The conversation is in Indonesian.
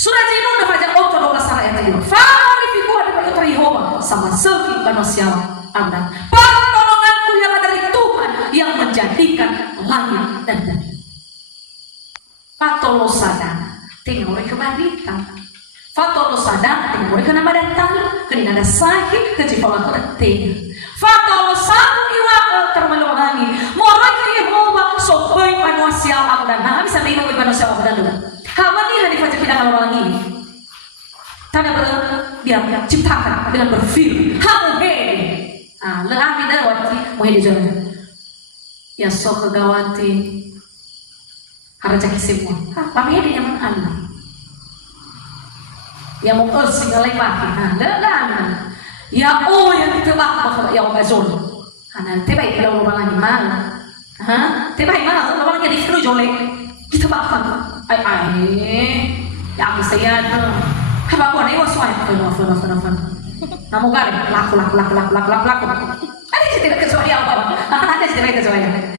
Surat ini udah baca untuk doa salah yang tadi. Fahri fiku ada pada Yehova sama segi manusia Anda. Pertolonganku ialah dari Tuhan yang menjadikan langit dan bumi. Fatolo sadana, tinggal mereka kebalikan. Fatolo sadana, tinggal mereka nama datang. Kena ada sakit, kecipalan tertentu. Fatolo sabu iwa termeluhangi. Mereka Yehova sopoi manusia Anda. Nah, bisa mengingat manusia Anda. Kawan ini dari baca pindahan orang ini. Tanda dia ciptakan dengan berfirman. Kamu hei. Lengah tidak wati mau hidup jalan. Ya sok kegawati. Harus cek semua. Kami ini yang Allah. Yang mau urus segala pagi. Lengah. Ya yang ditebak bahwa yang bazon. Nanti baik kalau orang lagi mana. Tiba mana orang jadi flu jolek. Kita bakal. Yang saya apa kau ni wasway fun. Namu garing laku. Ada cerita kecuali apa? Ada cerita kecuali.